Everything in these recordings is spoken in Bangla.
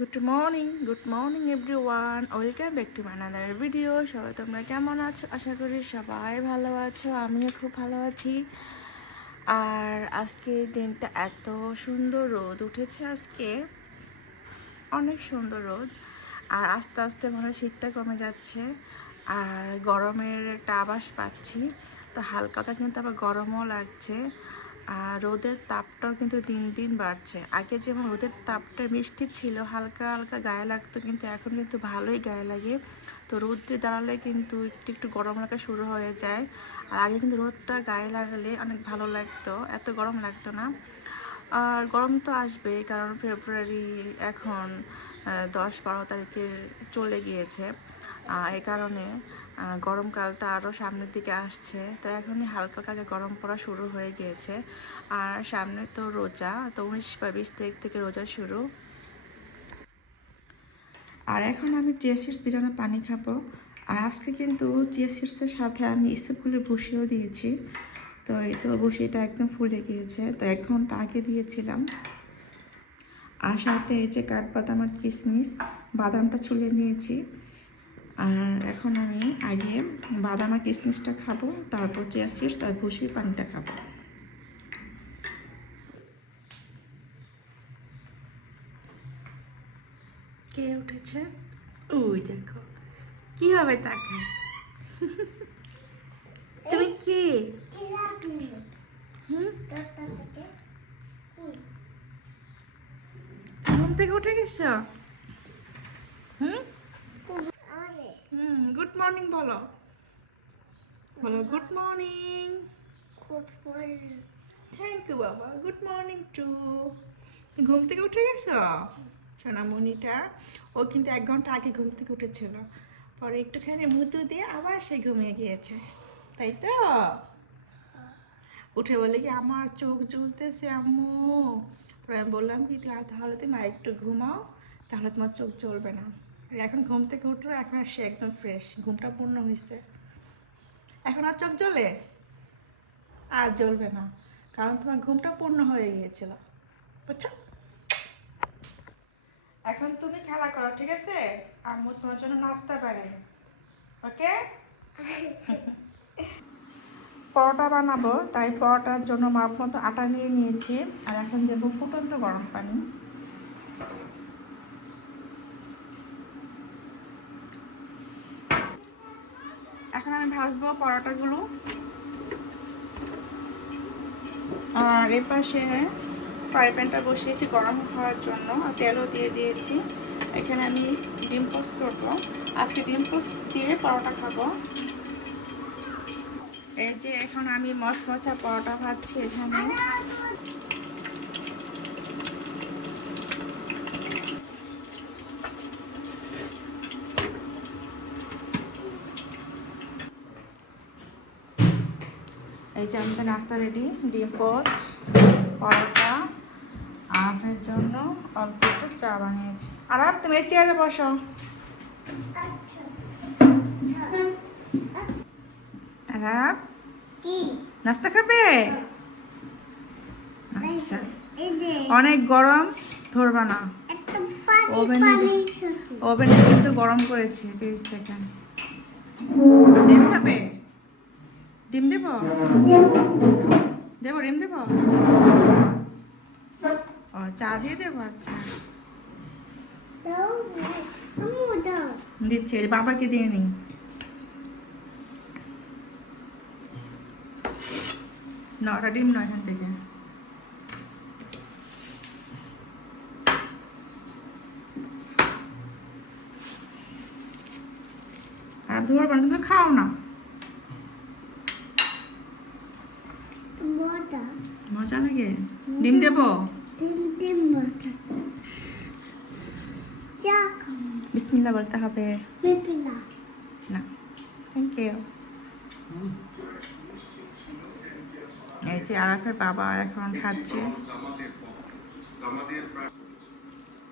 Good morning good morning everyone welcome back to মানাদার video সবাই তোমরা কেমন আছো? আশা করি সবাই ভালো আছো, আমিও খুব ভালো আছি। আর আজকে দিনটা এত সুন্দর রোদ উঠেছে আজকে। অনেক সুন্দর রোদ। আর আস্তে আস্তে মনে শীতটা কমে যাচ্ছে। আর গরমের একটা আভাস পাচ্ছি। তো হালকাটা কিন্তু আবার গরমও লাগছে। আর রোদের তাপটাও কিন্তু দিন দিন বাড়ছে। আগে যেমন রোদের তাপটা মিষ্টি ছিল, হালকা হালকা গায়ে লাগতো, কিন্তু এখন কিন্তু ভালোই গায়ে লাগে। তো রোদ্রে দাঁড়ালে কিন্তু একটু একটু গরম লাগা শুরু হয়ে যায়। আর আগে কিন্তু রোদটা গায়ে লাগালে অনেক ভালো লাগতো, এত গরম লাগতো না। আর গরম তো আসবে, কারণ ফেব্রুয়ারি এখন দশ, বারো তারিখে চলে গিয়েছে। এই কারণে গরমকালটা আরও সামনের দিকে আসছে। তো এখনই হালকা কাকে গরম পড়া শুরু হয়ে গিয়েছে। আর সামনে তো রোজা, তো উনিশ বা বিশ তারিখ থেকে রোজা শুরু। আর এখন আমি চিয়া সিডস পানি খাব। আর আজকে কিন্তু চিয়া সিডসের সাথে আমি ইসবগুলির ভুষিও দিয়েছি। তো এই তো ভুষিটা একদম ফুলে গিয়েছে। তো এক ঘণ্টা আগে দিয়েছিলাম। আর সাথে এই যে কাঠবাদাম আর কিশমিশ বাদামটা ছুলে নিয়েছি। আর এখন আমি আগে বাদাম আর কিশমিশটা খাব, তারপর চিয়া সিডস আর ভুষির পানিটা খাব। কে উঠেছে? ওই দেখো। কি হবে তাকে? তুমি কি? হুম? থেকে উঠে গেছো? হুম? হুম গুড মর্নিং বলো। বলো গুড মর্নিং থ্যাংক ইউ বাবা। গুড মর্নিং টু ঘুম থেকে উঠে গেছো? সোনামণিটা? ও কিন্তু এক ঘণ্টা আগে ঘুম থেকে উঠেছিল। পরে একটুখানি মুতু দিয়ে আবার সে ঘুমিয়ে গিয়েছে। তাই তো? উঠে বলে কি আমার চোখ জ্বলতেছে আম্মু। পরে আমি বললাম কি "তা- তাহলে তুমি আর একটু ঘুমাও তাহলে তোমার চোখ জ্বলবে না। এখন ঘুম থেকে উঠল, এখন সে একদম ফ্রেশ ঘুমটা পূর্ণ হয়েছে এখন আর চোখ জ্বলে? আর জ্বলবে না, কারণ তোমার ঘুমটা পূর্ণ হয়ে গিয়েছিল, বুঝছ? এখন তুমি খেলা করো, ঠিক আছে? আম্মু তোমার জন্য নাস্তা বানাই ওকে? পরোটা বানাবো, তাই পরোটার জন্য মাপ মতো আটা নিয়ে নিয়েছি, আর এখন দেবো ফুটন্ত গরম পানি। এখন আমি ভাজবো পরোটাগুলো। আর এ পাশে ফ্রাই প্যানটা বসিয়েছি গরম হওয়ার জন্য, আর তেলও দিয়ে দিয়েছি। এখানে আমি ডিম পোস্ট করব। আজকে ডিম পোস্ট দিয়ে পরোটা খাব। এই যে এখন আমি মশমচা পরোটা ভাজছি এখানে। যে আমাদের নাস্তা রেডি ডিম পোচ পরোটা। আপনার জন্য অল্প একটু চা বানিয়েছি। আর আপ তুমি এই চেয়ারে বসো। আর আপ নাস্তা খাবে? আচ্ছা। অনেক গরম ধরবা না। ওভেনে ওভেনে কিন্তু গরম করেছি তিরিশ সেকেন্ড। ডিম খাবে? ডিম দেব? দেবো, ডিম দেব? ও, চা দিয়ে দেবো আচ্ছা। দিচ্ছি বাবাকে দিয়ে নি নটা ডিম নয় এখান থেকে। আর ধর তুমি খাও না মজা লাগে ডিম দেবো বিসমিল্লা বলতে হবে না থ্যাংক ইউ এই যে আরাফের বাবা এখন খাচ্ছে।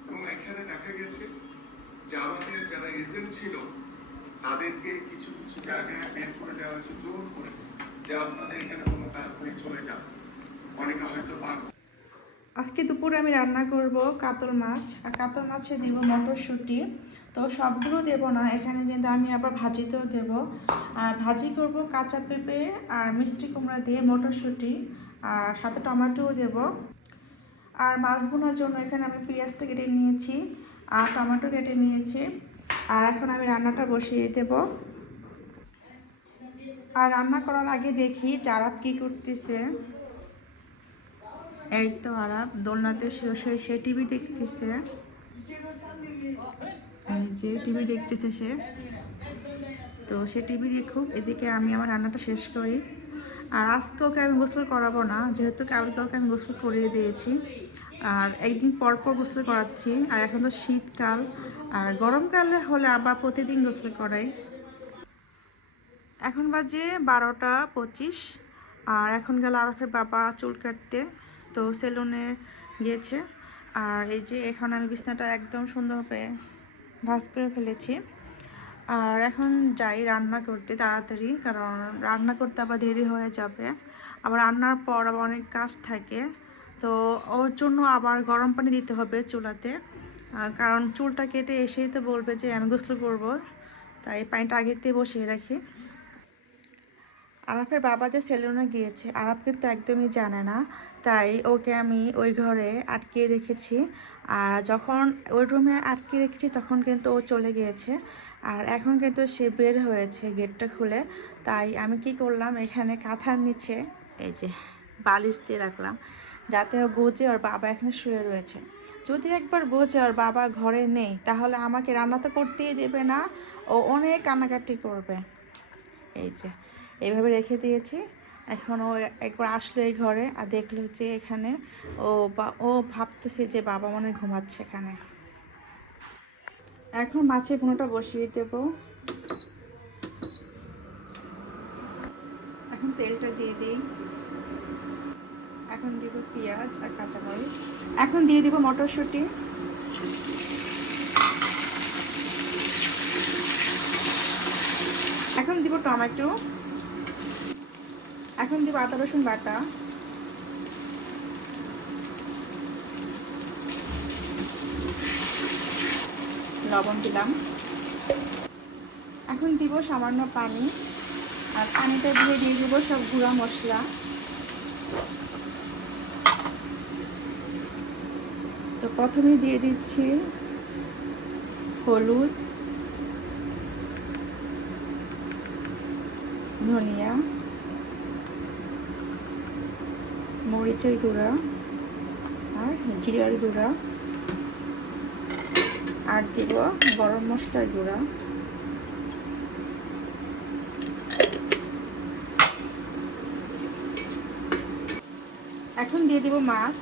এবং এখানে দেখা গেছে জামাতের যারা এজেন্ট ছিল তাদেরকে কিছু কিছু জায়গায় বের করে দেওয়া হয়েছে জোর করে যে আপনাদের এখানে কোনো কাজ নেই চলে যান অনেকে হয়তো পাক আজকে দুপুরে আমি রান্না করব কাতল মাছ, আর কাতল মাছে দেব মটরশুঁটি। তো সবগুলো দেব না, এখানে কিন্তু আমি আবার ভাজিতেও দেব। আর ভাজি করব কাঁচা পেঁপে আর মিষ্টি কুমড়া দিয়ে মটরশুঁটি, আর সাথে টমেটোও দেব। আর মাছ বোনার জন্য এখানে আমি পেঁয়াজটা কেটে নিয়েছি, আর টমেটো কেটে নিয়েছি, আর এখন আমি রান্নাটা বসিয়ে দেব। আর রান্না করার আগে দেখি যারা কি করতেছে। এই তো আরাপ দোলনাতে শুয়ে শুয়ে সে টিভি দেখতেছে। যে টিভি দেখতেছে সে। তো সে টিভি দেখুক, এদিকে আমি আমার রান্নাটা শেষ করি। আর আজকে ওকে আমি গোসল করাবো না, যেহেতু কালকে ওকে আমি গোসল করিয়ে দিয়েছি। আর একদিন পর পর গোসল করাচ্ছি, আর এখন তো শীতকাল। আর গরমকালে হলে আবার প্রতিদিন গোসল করাই। এখন বাজে বারোটা পঁচিশ, আর এখন গেল আরফের বাবা চুল কাটতে। তো সেলুনে গিয়েছে। আর এই যে এখন আমি বিছনাটা একদম সুন্দরভাবে ভাজ করে ফেলেছি। আর এখন যাই রান্না করতে তাড়াতাড়ি, কারণ রান্না করতে আবার দেরি হয়ে যাবে। আবার রান্নার পর আবার অনেক কাজ থাকে। তো ওর জন্য আবার গরম পানি দিতে হবে চুলাতে। কারণ চুলটা কেটে এসেই তো বলবে যে আমি গোসল করব। তাই পানিটা আগেতে বসিয়ে রাখি। আরাফের বাবা যে সেলুনে গিয়েছে, আরাফ কিন্তু একদমই জানে না। তাই ওকে আমি ওই ঘরে আটকে রেখেছি। আর যখন ওই রুমে আটকে রেখেছি, তখন কিন্তু ও চলে গিয়েছে। আর এখন কিন্তু সে বের হয়েছে গেটটা খুলে। তাই আমি কি করলাম, এখানে কাঁথার নিচে এই যে বালিশ দিয়ে রাখলাম, যাতে ও বোঝে ওর বাবা এখানে শুয়ে রয়েছে। যদি একবার বোঝে ওর বাবা ঘরে নেই, তাহলে আমাকে রান্না তো করতেই দেবে না। ও অনেক কান্নাকাটি করবে। এই যে এইভাবে রেখে দিয়েছি। এখন ও একবার আসলো এই ঘরে আর দেখল যে এখানে ও বা, ও ভাবতেছে যে বাবা মনে ঘুমাচ্ছে এখানে। এখন মাছের ভুনোটা বসিয়ে দেব। এখন তেলটা দিয়ে দিই। এখন দিব পেঁয়াজ আর কাঁচামরিচ। এখন দিয়ে দিব মটরশুঁটি। এখন দিব টমেটো। এখন দিব আদা, রসুন বাটা। লবণ দিলাম। এখন দিব সামান্য পানি। আর পানিটা দিয়ে দিয়ে দিব সব গুঁড়া মশলা। তো প্রথমে দিয়ে দিচ্ছি হলুদ, ধনিয়া। মরিচের গুঁড়া আর জিরার গুঁড়া। আর দিব গরম মশলার গুঁড়া। এখন দিয়ে দিব মাছ।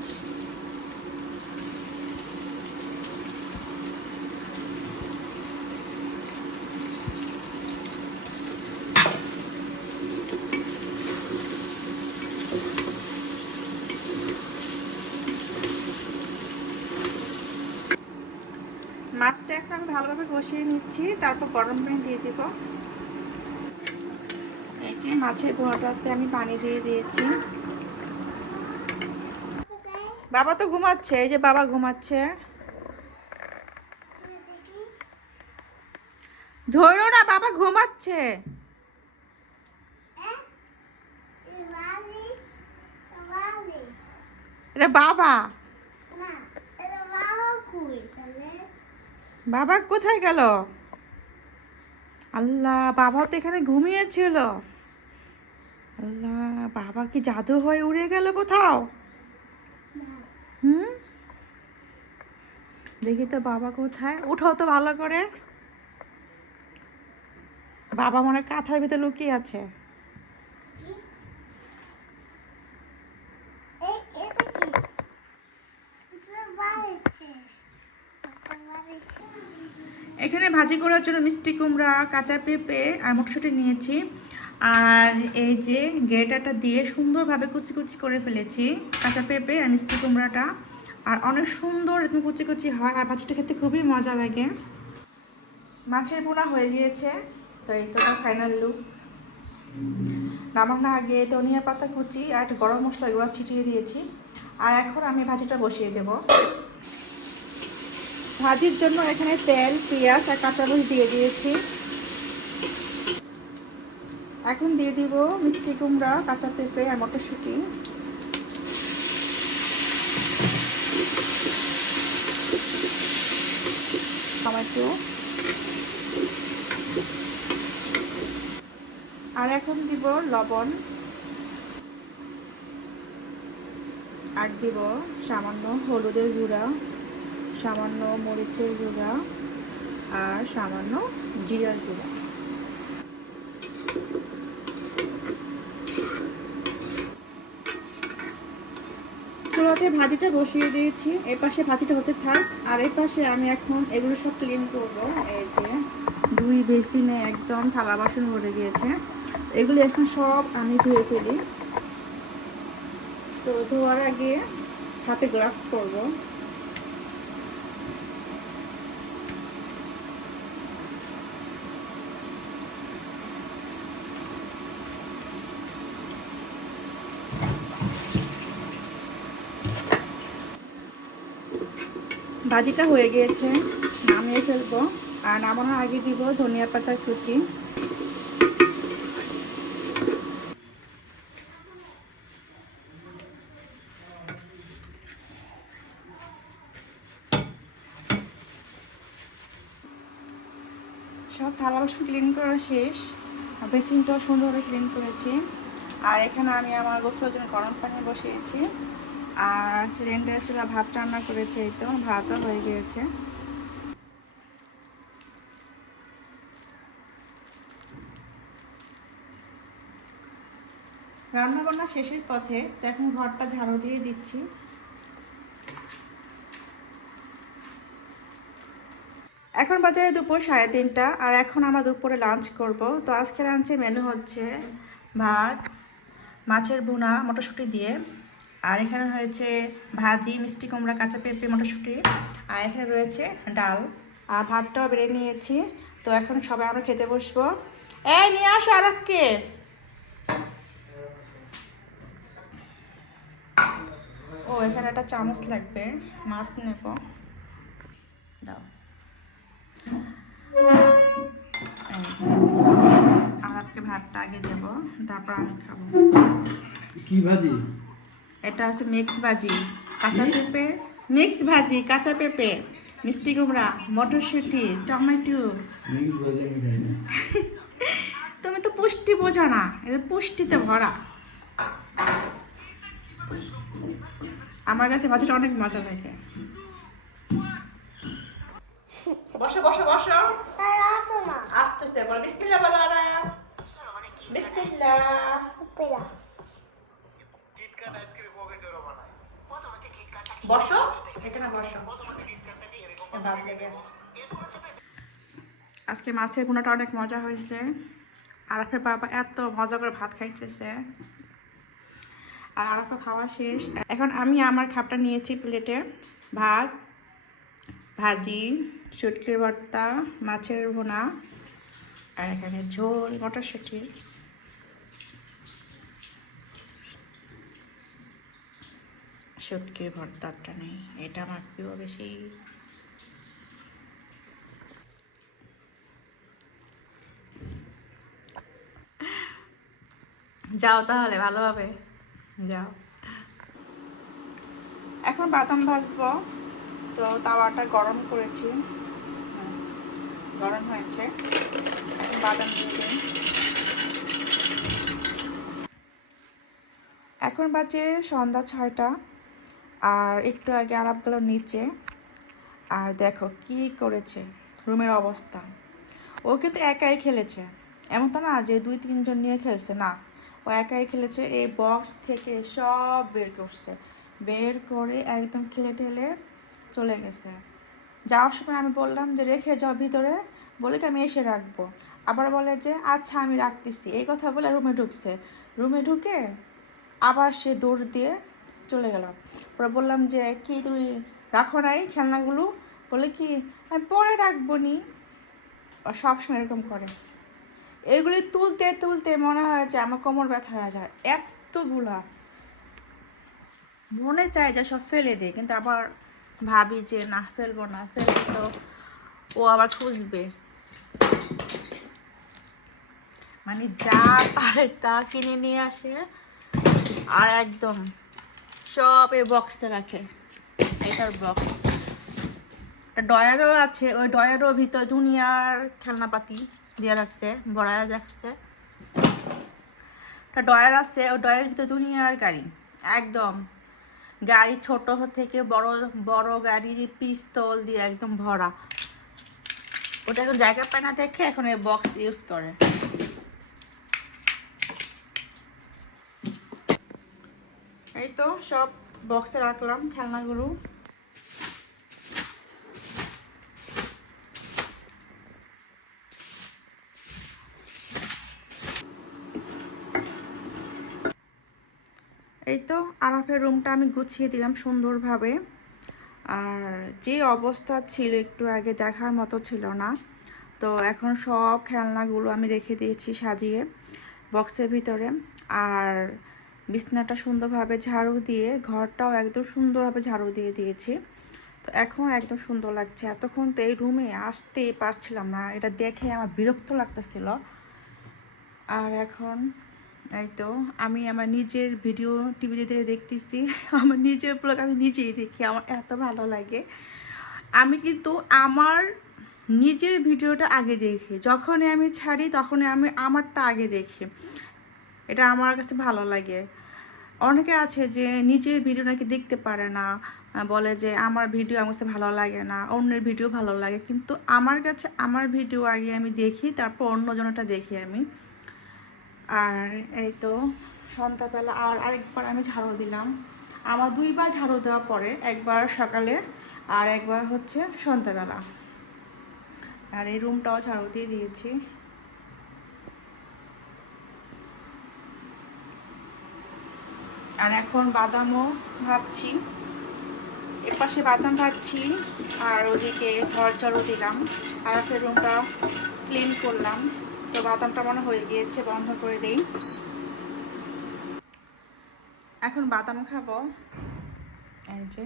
মাছটা এখন আমি ভালোভাবে কষিয়ে নিচ্ছি তারপর গরম পানি দিয়ে দিব। এই যে মাছের গোড়াটাতে আমি পানি দিয়ে দিয়েছি। বাবা তো ঘুমাচ্ছে এই যে বাবা ঘুমাচ্ছে। ধরো না বাবা ঘুমাচ্ছে। এটা বাবা। বাবা কোথায় গেল? আল্লাহ বাবা তো এখানে ঘুমিয়েছিল। আল্লাহ, বাবা কি জাদু হয়ে উড়ে গেল কোথাও? হুম? দেখি তো বাবা কোথায়। উঠো তো ভালো করে। বাবা মনে কাঁথার ভিতরে লুকিয়ে আছে। এখানে ভাজি করার জন্য মিষ্টি কুমড়া, কাঁচা পেঁপে আর মটরশুঁটি নিয়েছি। আর এই যে গেটাটা দিয়ে সুন্দরভাবে কুচি কুচি করে ফেলেছি, কাঁচা পেঁপে আর মিষ্টি কুমড়াটা। আর অনেক সুন্দর এরকম কুচি কুচি হয়, আর ভাজিটা খেতে খুবই মজা লাগে। মাছের পোনা হয়ে গিয়েছে, তো এই তো ফাইনাল লুক নামানোর আগে ধনিয়া পাতা কুচি আর গরম মশলা গুঁড়া ছিটিয়ে দিয়েছি। আর এখন আমি ভাজিটা বসিয়ে দেব। ভাজির জন্য এখানে তেল, পেঁয়াজ আর কাঁচামরিচ দিয়ে দিয়েছি। এখন দিয়ে দিব মিষ্টি কুমড়া, কাঁচা পেঁপে আর মটরশুঁটি। টমেটো আর এখন দিব লবণ। আর দিব সামান্য হলুদের গুঁড়া। সামান্য মরিচের গুঁড়া আর সামান্য জিরার গুঁড়া। চুলাতে ভাজিটা বসিয়ে দিয়েছি। এই পাশে ভাজিটা হতে থাক। আর এই পাশে আমি এখন এগুলো সব ক্লিন করব। এই যে দুই বেসিনে একদম থালা বাসন ভরে গিয়েছে। এগুলো এখন সব আমি ধুয়ে ফেলি। তো ধোয়ার আগে হাতে গ্লাভস করব ভাজিটা হয়ে গিয়েছে, নামিয়ে ফেলব। আর নামানোর আগে দিব ধনিয়া পাতা কুচি। সব থালা বাসন ক্লিন করা শেষ। বেসিনটাও সুন্দরভাবে ক্লিন করেছি। আর এখানে আমি আমার গোসলের জন্য গরম পানি বসিয়েছি। আর সিলিন্ডার ছিল ভাত রান্না করেছে এই তো, ভাতও হয়ে গিয়েছে। রান্না বান্না শেষের পথে তো এখন ঘরটা ঝাড়ু দিয়ে দিচ্ছি। এখন বাজারে দুপুর সাড়ে তিনটা, আর এখন আমরা দুপুরে লাঞ্চ করব। তো আজকে লাঞ্চে মেনু হচ্ছে ভাত, মাছের ভুনা, মটরশুঁটি দিয়ে। আর এখানে হয়েছে ভাজি, মিষ্টি, কুমড়া, কাঁচা পেঁপে, মটরশুঁটি, আর এখানে রয়েছে ডাল। আর ভাতটাও বেড়ে নিয়েছি। তো এখন সবাই আমরা খেতে বসবো। এই, নিয়ে আসো আরবকে। ও, এখানে একটা চামচ লাগবে। মাছ নেব। দাও। আরবকে ভাতটা আগে দেবো। তারপর আমি খাব। কি ভাজি? এটা হচ্ছে মিক্স ভাজি কাঁচা পেঁপে মিক্স ভাজি কাঁচা পেঁপে মিষ্টি কুমড়া মটরশুঁটি টমেটো। তুমি তো পুষ্টি বোঝো না এটা পুষ্টিতে ভরা। আমার কাছে ভাজিটা অনেক মজা লাগে। বসো বসো বসো। আসতেছে বলো বিসমিল্লাহ বলো বসো, এখানে বসো। আজকে মাছের গুণাটা অনেক মজা হয়েছে। আরাফের বাবা এত মজা করে ভাত খাইতেছে। আর আরাফা খাওয়া শেষ। এখন আমি আমার খাপটা নিয়েছি প্লেটে। ভাত, ভাজি, শুটকির ভর্তা, মাছের ভুনা, আর এখানে ঝোল, মটরশুঁটি। শুটকির ভর্তাটা নেই। এটা আমার প্রিয় বেশি। যাও তাহলে ভালোভাবে যাও। এখন বাদাম ভাজবো। তো তাওয়াটা গরম করেছি। গরম হয়েছে। এখন বাদাম দিয়ে এখন বাজে সন্ধ্যা ছয়টা। আর একটু আগে আরাপ গেল নিচে। আর দেখো কি করেছে, রুমের অবস্থা। ও কিন্তু একাই খেলেছে। এমন তো না যে দুই, তিনজন নিয়ে খেলছে, না। ও একাই খেলেছে, এই বক্স থেকে সব বের করছে। বের করে একদম খেলে টেলে চলে গেছে। যাওয়ার সময় আমি বললাম যে, রেখে যাও ভিতরে। বলে কি, আমি এসে রাখব। আবার বলে যে আচ্ছা আমি রাখতেছি। এই কথা বলে রুমে ঢুকছে। রুমে ঢুকে আবার সে দৌড় দিয়ে চলে গেল। পরে বললাম যে, কি তুমি রাখো নাই খেলনাগুলো? বলে কি, আমি পরে রাখব নি। সবসময় এরকম করে। এগুলি তুলতে তুলতে মনে হয় যে আমার কোমর ব্যথা হয়ে যায়, এতগুলা। মনে চায় যে সব ফেলে দেয়, কিন্তু আবার ভাবি যে, না, ফেলব না ফেলব তো ও আবার খুঁজবে। মানে যা পারে তা কিনে নিয়ে আসে, আর একদম সব এই বক্সে রাখে। এটার বক্স ডয়ারও আছে, ওই ডয়ারও ভিতর দুনিয়ার খেলনাপাতি দিয়ে রাখছে বড়ায় রাখছে। একটা ডয়ার আছে, ওই ডয়ারের ভিতর দুনিয়ার গাড়ি, একদম। গাড়ি ছোট থেকে বড় বড় গাড়ি, পিস্তল দিয়ে একদম ভরা। ওটা এখন জায়গা পায় না দেখে এখন এই বক্স ইউজ করে। এই তো সব বক্সে রাখলাম খেলনাগুলো এই তো আরাফের রুমটা আমি গুছিয়ে দিলাম সুন্দরভাবে। আর যে অবস্থা ছিল একটু আগে দেখার মতো ছিল না। তো এখন সব খেলনাগুলো আমি রেখে দিয়েছি সাজিয়ে বক্সের ভিতরে। আর বিছনাটা সুন্দরভাবে ঝাড়ু দিয়ে, ঘরটাও একদম সুন্দরভাবে ঝাড়ু দিয়ে দিয়েছি। তো এখন একদম সুন্দর লাগছে। এতক্ষণ তো এই রুমে আসতে পারছিলাম না। এটা দেখে আমার বিরক্ত লাগতেছিল। আর এখন এই তো আমি আমার নিজের ভিডিও টিভিতে দেখতেছি, আমার নিজের ব্লগ আমি নিজেই দেখি। আমার এত ভালো লাগে। আমি কিন্তু আমার নিজের ভিডিওটা আগে দেখি। যখনই আমি ছাড়ি, তখনই আমি আমারটা আগে দেখি। এটা আমার কাছে ভালো লাগে। অনেকে আছে যে নিজের ভিডিও নাকি দেখতে পারে না বলে যে আমার ভিডিও আমার কাছে ভালো লাগে না, অন্যের ভিডিও ভালো লাগে। কিন্তু আমার কাছে আমার ভিডিও আগে আমি দেখি, তারপর অন্যজনটা দেখি আমি। আর এই তো সন্ধ্যাবেলা আর আরেকবার আমি ঝাড়ু দিলাম। আমার দুইবার ঝাড়ু দেওয়ার পরে একবার সকালে আর একবার হচ্ছে সন্ধ্যাবেলা। আর এই রুমটাও ঝাড়ু দিয়ে দিয়েছি। আর এখন বাদামও ভাজছি। এপাশে বাদাম ভাজছি আর ওদিকে ঘর ঝাড়ু দিলাম। আর একটা রুমটা ক্লিন করলাম। তো বাদামটা মনে হয়ে গিয়েছে, বন্ধ করে দেই। এখন বাদাম খাব। এই যে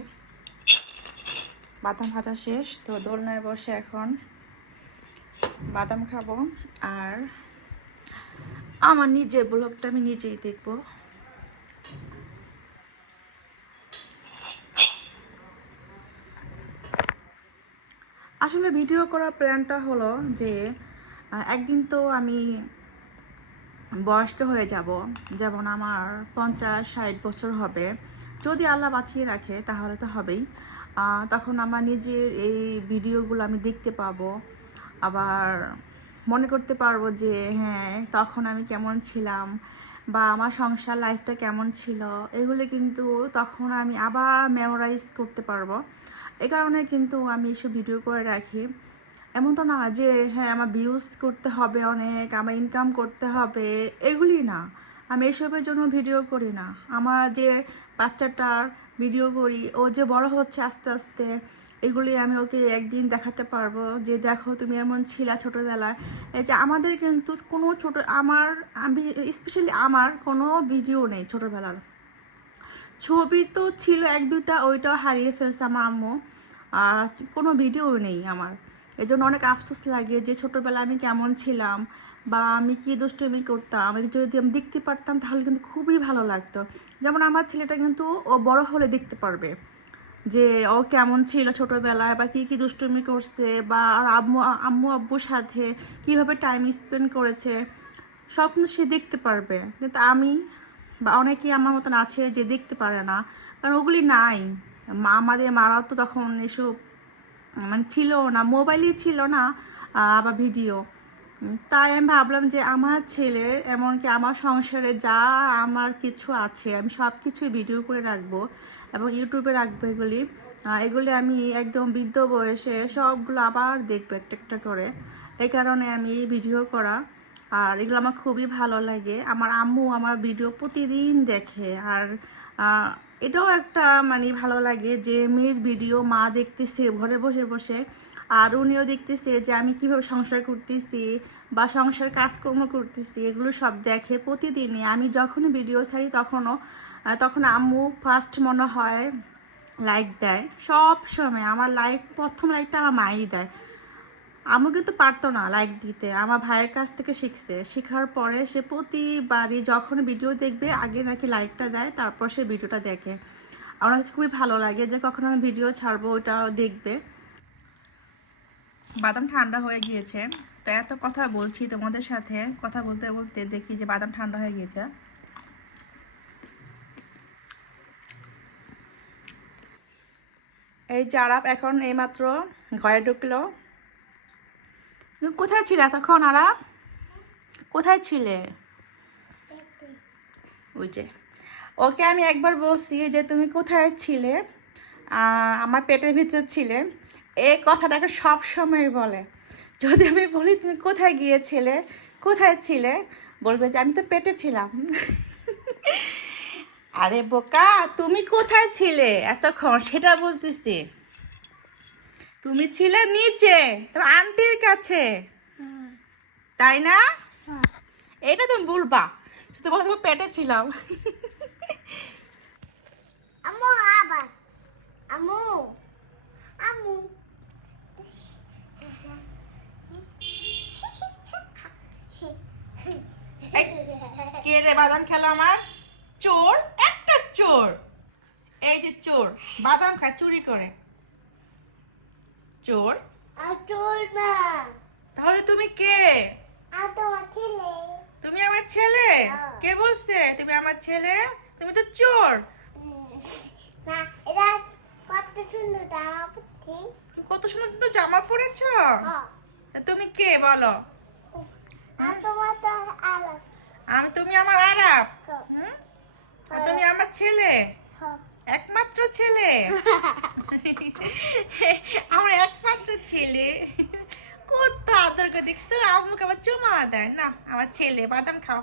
বাদাম ভাজা শেষ, তো দোলনায় বসে এখন বাদাম খাব। আর আমার নিজের ব্লগটা আমি নিজেই দেখব। আসলে ভিডিও করার প্ল্যানটা হলো যে একদিন তো আমি বয়স্ক হয়ে যাব, যেমন আমার পঞ্চাশ ষাট বছর হবে। যদি আল্লাহ বাঁচিয়ে রাখে, তাহলে তো হবেই। তখন আমার নিজের এই ভিডিওগুলো আমি দেখতে পাবো। আবার মনে করতে পারব যে হ্যাঁ তখন আমি কেমন ছিলাম বা আমার সংসার লাইফটা কেমন ছিল। এগুলো কিন্তু তখন আমি আবার মেমোরাইজ করতে পারব। এই কারণে কিন্তু আমি এসব ভিডিও করে রাখি। এমন তো না যে হ্যাঁ আমার ভিউজ করতে হবে অনেক, আমার ইনকাম করতে হবে, এগুলি না। আমি এসবের জন্য ভিডিও করি না। আমার যে বাচ্চাটার ভিডিও করি, ও যে বড় হচ্ছে আস্তে আস্তে, এগুলি আমি ওকে একদিন দেখাতে পারব যে, দেখো, তুমি এমন ছিলা ছোটোবেলায়। এই যে, আমাদের কিন্তু কোনো ছোট, আমার, আমি স্পেশালি আমার কোনো ভিডিও নেই ছোটোবেলার। ছবি তো ছিল এক দুটা ওইটাও হারিয়ে ফেলছে আমার আম্মু। আর কোনো ভিডিও নেই আমার। এই জন্য অনেক আফসোস লাগে যে ছোটোবেলায় আমি কেমন ছিলাম বা আমি কী দুষ্টুমি করতাম। আমি যদি আমি দেখতে পারতাম তাহলে কিন্তু খুবই ভালো লাগতো। যেমন আমার ছেলেটা কিন্তু ও বড় হলে দেখতে পারবে যে ও কেমন ছিল ছোটোবেলায় বা কী কী দুষ্টুমি করছে বা আর আম্মু আম্মু আব্বুর সাথে কীভাবে টাইম স্পেন্ড করেছে। সব সে দেখতে পারবে। কিন্তু আমি বা অনেকেই আমার মতন আছে যে দেখতে পারে না, কারণ ওগুলি নাই। মা, আমাদের মারাও তো তখন এসব মানে ছিল না, মোবাইলই ছিল না আবার ভিডিও। তাই আমি ভাবলাম যে আমার ছেলের, এমনকি আমার সংসারে যা আমার কিছু আছে, আমি সব কিছুই ভিডিও করে রাখব এবং ইউটিউবে রাখব এগুলি। এগুলি আমি একদম বৃদ্ধ বয়সে সবগুলো আবার দেখব একটা একটা করে। এই কারণে আমি ভিডিও করা আর এগুলো আমার খুবই ভালো লাগে। আমার আম্মু আমার ভিডিও প্রতিদিন দেখে। আর এটাও একটা মানে ভালো লাগে যে মেয়ের ভিডিও মা দেখতেছে, ঘরে বসে বসে। আর উনিও দেখতেছে যে আমি কীভাবে সংসার করতেছি বা সংসার কাজকর্ম করতেছি, এগুলো সব দেখে প্রতিদিনই। আমি যখনই ভিডিও ছাড়ি তখনও তখন আম্মু ফার্স্ট মনে হয় লাইক দেয়। সব সময় আমার লাইক প্রথম লাইকটা আমার মাই দেয়। আম্মু কিন্তু পারতো না লাইক দিতে। আমার ভাইয়ের কাছ থেকে শিখছে। শেখার পরে সে প্রতিবারই যখন ভিডিও দেখবে, আগে নাকি লাইকটা দেয়, তারপর সে ভিডিওটা দেখে। আমার কাছে খুবই ভালো লাগে যে কখন আমি ভিডিও ছাড়বো ওটাও দেখবে। বাদাম ঠান্ডা হয়ে গিয়েছে। তো এত কথা বলছি তোমাদের সাথে। কথা বলতে বলতে দেখি যে বাদাম ঠান্ডা হয়ে গিয়েছে। এই যে আরাপ এখন এইমাত্র ঘরে ঢুকলো। কোথায় ছিলে তখন আরাপ কোথায় ছিলে? ওই যে। ওকে আমি একবার বলছি যে তুমি কোথায় ছিলে? আমার পেটের ভিতরে ছিলে। এই কথাটাকে সব সময় বলে। যদি আমি বলি তুমি কোথায় গিয়েছিলে, কোথায় ছিলে, বলবে যে আমি তো পেটে ছিলাম। আরে বোকা, তুমি কোথায় ছিলে এতক্ষণ? সেটা বলতেছি। তুমি ছিলে নিচে তোমার আন্টির কাছে। তাই না? এটা তুমি বলবা শুধু বলো তুমি পেটে ছিলাম। abat. Amo. Amo. এই, কে রে বাদাম খেলো আমার? চোর একটা চোর। এই যে চোর বাদাম খায় চুরি করে। চোর? চোর না। তাহলে তুমি কে. তুমি আমার ছেলে। কে বলছে? তুমি আমার ছেলে? তুমি তো চোর। কত সুন্দর পুটি। তুমি কত সুন্দর তো জামা পরেছো হ্যাঁ। তুমি কে বলো। আমি তুমি আমার আরাপ তুমি আমার ছেলে? হ্যাঁ। একমাত্র ছেলে। আমার একমাত্র ছেলে। কত আদর করে দেখছ? আম্মুকে আবার চুমা দেয়। না, আমার ছেলে, বাদাম খাও।